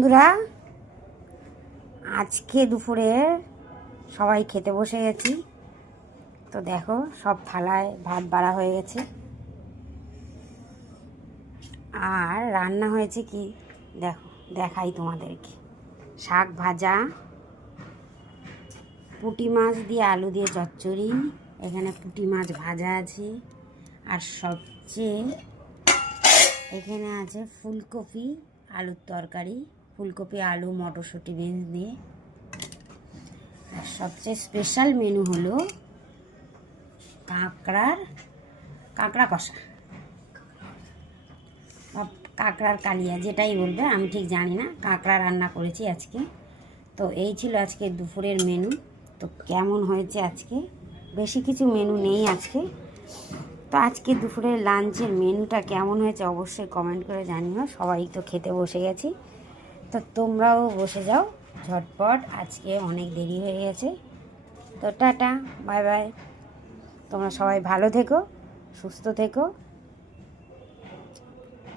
বন্ধুরা, আজকে দুপুরে সবাই খেতে বসে গেছি। তো দেখো, সব থালায় ভাত বাড়া হয়ে গেছে। আর রান্না হয়েছে কি দেখো, দেখাই তোমাদেরকে। শাক ভাজা, পুঁটি মাছ দিয়ে আলু দিয়ে চচ্চড়ি, এখানে পুঁটি মাছ ভাজা আছে। আর সবচেয়ে এখানে আছে ফুলকপি আলুর তরকারি, ফুলকপি আলু মটরশুঁটি বিনস দিয়ে। আর সবচেয়ে স্পেশাল মেনু হলো কাঁকড়া কষা বা কাঁকড়ার কালিয়া, যেটাই বলবে, আমি ঠিক জানি না। কাঁকড়া রান্না করেছি আজকে। তো এই ছিল আজকে দুপুরের মেনু। তো কেমন হয়েছে আজকে? বেশি কিছু মেনু নেই আজকে। তো আজকে দুপুরের লাঞ্চের মেনুটা কেমন হয়েছে অবশ্যই কমেন্ট করে জানিও। সবাই তো খেতে বসে গেছি, তো তোমরাও বসে যাও ঝটপট, আজকে অনেক দেরি হয়ে গেছে। তো টাটা, বাই বাই। তোমরা সবাই ভালো থেকো, সুস্থ থেকো।